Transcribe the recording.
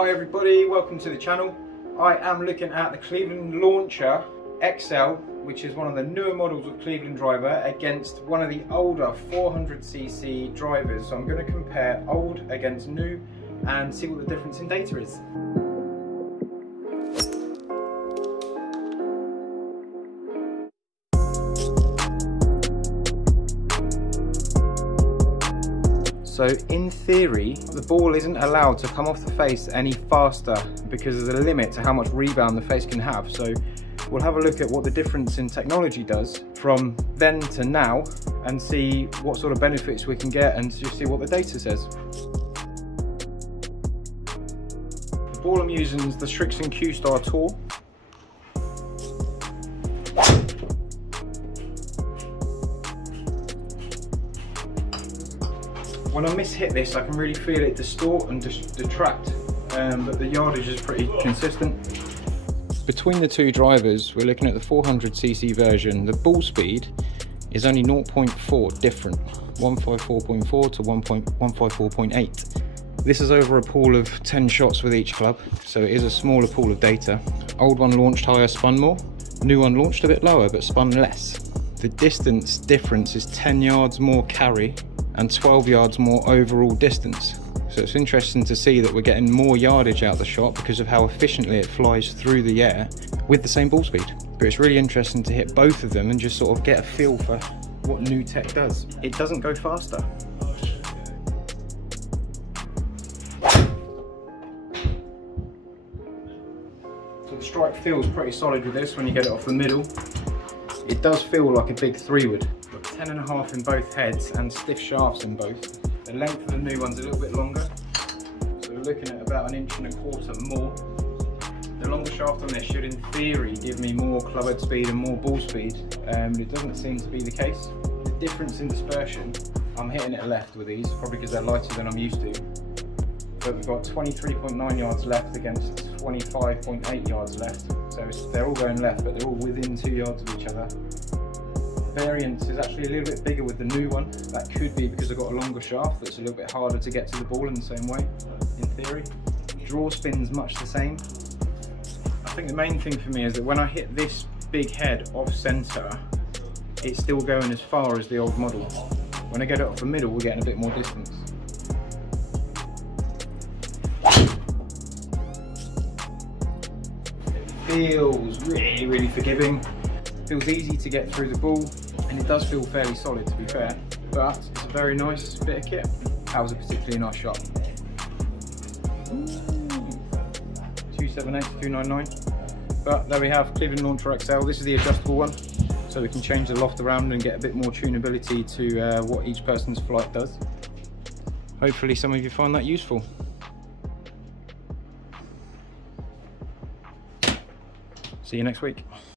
Hi everybody, welcome to the channel. I am looking at the Cleveland Launcher XL, which is one of the newer models of Cleveland driver, against one of the older 400cc drivers. So I'm going to compare old against new and see what the difference in data is. So in theory, the ball isn't allowed to come off the face any faster because there's a limit to how much rebound the face can have. So we'll have a look at what the difference in technology does from then to now and see what sort of benefits we can get and just see what the data says. The ball I'm using is the Strixon Q-Star Tour. When I miss-hit this, I can really feel it distort and detract, but the yardage is pretty consistent. Between the two drivers, we're looking at the 400cc version. The ball speed is only 0.4 different, 154.4 to 154.8. This is over a pool of 10 shots with each club, so it is a smaller pool of data. Old one launched higher, spun more. New one launched a bit lower, but spun less. The distance difference is 10 yards more carry and 12 yards more overall distance. So it's interesting to see that we're getting more yardage out of the shot because of how efficiently it flies through the air with the same ball speed. But it's really interesting to hit both of them and just sort of get a feel for what new tech does. It doesn't go faster. So the strike feels pretty solid with this when you get it off the middle. It does feel like a big 3-wood. 10.5 in both heads and stiff shafts in both. The length of the new one's a little bit longer, so we're looking at about 1.25 inches more. The longer shaft on this should in theory give me more club head speed and more ball speed, but it doesn't seem to be the case. The difference in dispersion, I'm hitting it left with these, probably because they're lighter than I'm used to. But we've got 23.9 yards left against 25.8 yards left, so they're all going left, but they're all within 2 yards of each other. Variance is actually a little bit bigger with the new one. That could be because I've got a longer shaft that's a little bit harder to get to the ball in the same way, in theory. Draw spin's much the same. I think the main thing for me is that when I hit this big head off centre, it's still going as far as the old model. When I get it off the middle, we're getting a bit more distance. It feels really, really forgiving. Feels easy to get through the ball, and it does feel fairly solid, to be fair, but it's a very nice bit of kit. That was a particularly nice shot. 278 to 299. But there we have Cleveland Launcher XL. This is the adjustable one, so we can change the loft around and get a bit more tunability to what each person's flight does. Hopefully some of you find that useful. See you next week.